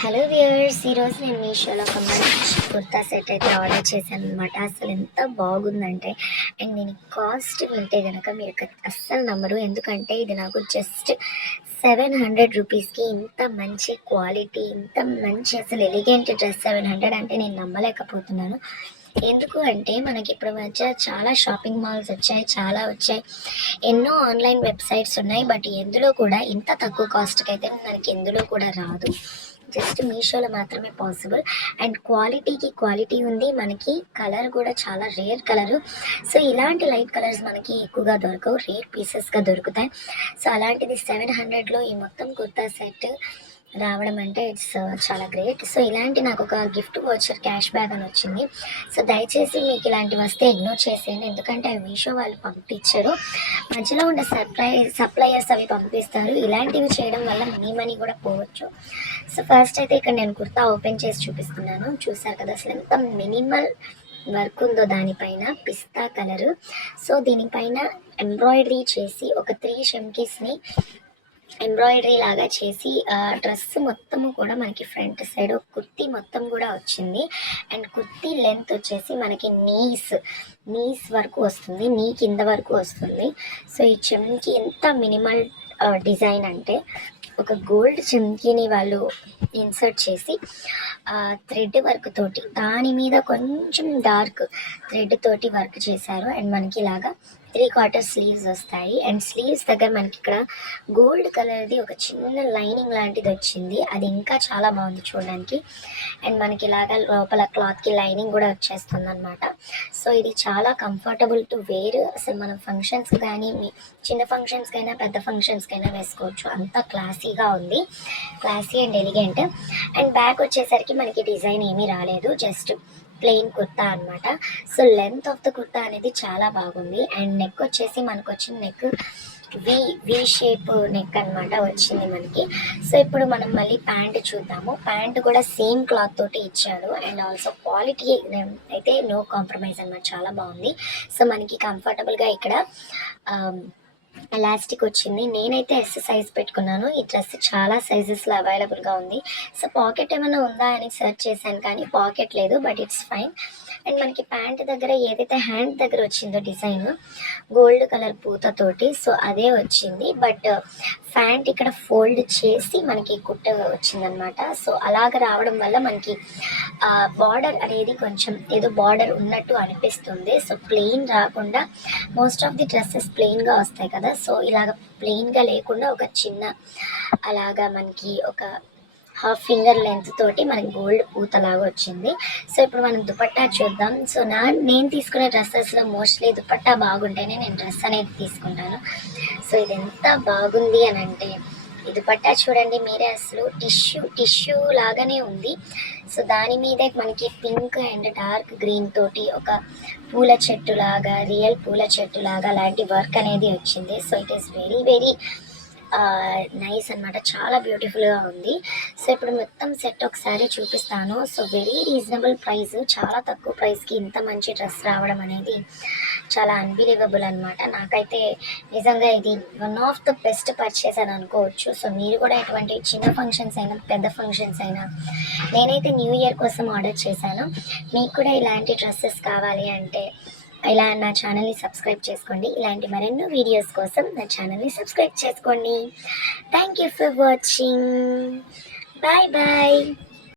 Hello viewers ఈరోజు నేను మీషోలో ఒక మంచి కుర్తా సెట్ అయితే ఆర్డర్ చేశాను అనమాట అసలు ఎంత బాగుందంటే అండ్ దీని కాస్ట్ వింటే కనుక మీరు అస్సలు నమ్మరు. ఎందుకంటే ఇది నాకు జస్ట్ సెవెన్ హండ్రెడ్ రూపీస్కి ఇంత మంచి క్వాలిటీ ఇంత మంచి అసలు ఎలిగెంట్ డ్రెస్ సెవెన్ హండ్రెడ్ అంటే నేను నమ్మలేకపోతున్నాను. ఎందుకు అంటే మనకి ఇప్పుడు మధ్య చాలా షాపింగ్ మాల్స్ వచ్చాయి చాలా వచ్చాయి. ఎన్నో ఆన్లైన్ వెబ్సైట్స్ ఉన్నాయి బట్ ఎందులో కూడా ఇంత తక్కువ కాస్ట్కి అయితే మనకి ఎందులో కూడా రాదు. జస్ట్ మీషోలో మాత్రమే పాసిబుల్ అండ్ క్వాలిటీకి క్వాలిటీ ఉంది. మనకి కలర్ కూడా చాలా రేర్ కలరు సో ఇలాంటి లైట్ కలర్స్ మనకి ఎక్కువగా దొరకవు. రేర్ పీసెస్గా దొరుకుతాయి. సో అలాంటిది సెవెన్ హండ్రెడ్లో ఈ మొత్తం కుర్తా సెట్ రావడం అంటే ఇట్స్ uh, చాలా గ్రేట్ సో ఇలాంటి నాకు ఒక గిఫ్ట్ వచ్చర్ క్యాష్ బ్యాక్ అని వచ్చింది. సో దయచేసి మీకు ఇలాంటివి వస్తే ఇగ్నోర్ చేసేయండి. ఎందుకంటే అవి మీషో వాళ్ళు పంపించరు. మధ్యలో ఉండే సప్లై సప్లయర్స్ అవి పంపిస్తారు. ఇలాంటివి చేయడం వల్ల మనీ మనీ కూడా పోవచ్చు. సో ఫస్ట్ అయితే ఇక్కడ నేను కుర్తా ఓపెన్ చేసి చూపిస్తున్నాను. చూసారు కదా అసలు ఎంత మినిమల్ వర్క్ ఉందో దానిపైన పిస్తా కలరు. సో దీనిపైన ఎంబ్రాయిడరీ చేసి ఒక త్రీ షెమ్కీస్ని ఎంబ్రాయిడరీ లాగా చేసి డ్రెస్ మొత్తము కూడా మనకి ఫ్రంట్ సైడ్ కుర్తీ మొత్తం కూడా వచ్చింది. అండ్ కుర్తీ లెంత్ వచ్చేసి మనకి నీస్ నీస్ వరకు వస్తుంది. నీ కింద వరకు వస్తుంది. సో ఈ చెమ్కి ఎంత మినిమల్ డిజైన్ అంటే ఒక గోల్డ్ చెమ్కీని వాళ్ళు ఇన్సర్ట్ చేసి థ్రెడ్ వర్క్ తోటి దాని మీద కొంచెం డార్క్ థ్రెడ్ తోటి వర్క్ చేశారు. అండ్ మనకి ఇలాగా త్రీ క్వార్టర్ స్లీవ్స్ వస్తాయి. అండ్ స్లీవ్స్ దగ్గర మనకి ఇక్కడ గోల్డ్ కలర్ది ఒక చిన్న లైనింగ్ లాంటిది వచ్చింది. అది ఇంకా చాలా బాగుంది చూడడానికి. అండ్ మనకి ఇలాగా లోపల క్లాత్కి లైనింగ్ కూడా వచ్చేస్తుంది అనమాట సో ఇది చాలా కంఫర్టబుల్ టు వేర్ అసలు మనం ఫంక్షన్స్ కానీ చిన్న ఫంక్షన్స్కైనా పెద్ద ఫంక్షన్స్కైనా వేసుకోవచ్చు. అంత క్లాసీగా ఉంది. Classy and elegant and back వచ్చేసరికి మనకి డిజైన్ ఏమీ రాలేదు. జస్ట్ ప్లెయిన్ కుర్తా అనమాట so length of the kurta అనేది చాలా బాగుంది. అండ్ నెక్ వచ్చేసి మనకు వచ్చిన neck V V shape neck అనమాట వచ్చింది మనకి. సో ఇప్పుడు మనం మళ్ళీ ప్యాంట్ చూద్దాము. ప్యాంట్ కూడా సేమ్ క్లాత్ తోటి ఇచ్చాడు. అండ్ ఆల్సో క్వాలిటీ అయితే నో కాంప్రమైజ్ అన్నమాట. చాలా బాగుంది. సో మనకి కంఫర్టబుల్గా ఇక్కడ um, ఎలాస్టిక్ వచ్చింది. నేనైతే ఎస్ సైజ్ పెట్టుకున్నాను. ఈ డ్రెస్ చాలా సైజెస్లో అవైలబుల్గా ఉంది. సో పాకెట్ ఏమైనా ఉందా అని సెర్చ్ చేశాను కానీ పాకెట్ లేదు బట్ ఇట్స్ ఫైన్. అండ్ మనకి ప్యాంట్ దగ్గర ఏదైతే హ్యాండ్ దగ్గర వచ్చిందో డిజైన్ గోల్డ్ కలర్ పూతతోటి సో అదే వచ్చింది. బట్ ప్యాంట్ ఇక్కడ ఫోల్డ్ చేసి మనకి కుట్ట వచ్చిందనమాట సో అలాగ రావడం వల్ల మనకి బార్డర్ అనేది కొంచెం ఏదో బార్డర్ ఉన్నట్టు అనిపిస్తుంది. సో ప్లెయిన్ రాకుండా మోస్ట్ ఆఫ్ ది డ్రెస్సెస్ ప్లెయిన్గా వస్తాయి కదా. సో ఇలాగ ప్లెయిన్గా లేకుండా ఒక చిన్న అలాగా మనకి ఒక హాఫ్ ఫింగర్ లెంత్ తోటి మనకి గోల్డ్ పూతలాగా వచ్చింది. సో ఇప్పుడు మనం దుపట్టా చూద్దాం. సో నా నేను తీసుకునే డ్రెస్సెస్లో మోస్ట్లీ దుపట్టా బాగుంటేనే నేను డ్రెస్ అనేది తీసుకుంటాను. సో ఇది ఎంత బాగుంది అని అంటే ఇది పట్టా చూడండి మీరే అసలు టిష్యూ టిష్యూ లాగానే ఉంది. సో దాని మీదే మనకి పింక్ అండ్ డార్క్ గ్రీన్ తోటి ఒక పూల చెట్టు లాగా రియల్ పూల చెట్టు లాగా అలాంటి వర్క్ అనేది వచ్చింది. So it is very very nice అన్నమాట. చాలా బ్యూటిఫుల్గా ఉంది. సో ఇప్పుడు మొత్తం సెట్ ఒకసారి చూపిస్తాను. సో వెరీ రీజనబుల్ ప్రైస్ చాలా తక్కువ ప్రైస్కి ఇంత మంచి డ్రెస్ రావడం అనేది చాలా అన్బిలీవబుల్ అనమాట నాకైతే నిజంగా ఇది one of the best purchase అని అనుకోవచ్చు. సో మీరు కూడా ఎటువంటి చిన్న ఫంక్షన్స్ అయినా పెద్ద ఫంక్షన్స్ అయినా నేనైతే న్యూ ఇయర్ కోసం ఆర్డర్ చేశాను. మీకు కూడా ఇలాంటి డ్రెస్సెస్ కావాలి అంటే ఇలా నా ఛానల్ని సబ్స్క్రైబ్ చేసుకోండి. ఇలాంటి మరెన్నో వీడియోస్ కోసం నా ఛానల్ని సబ్స్క్రైబ్ చేసుకోండి. Thank you for watching bye bye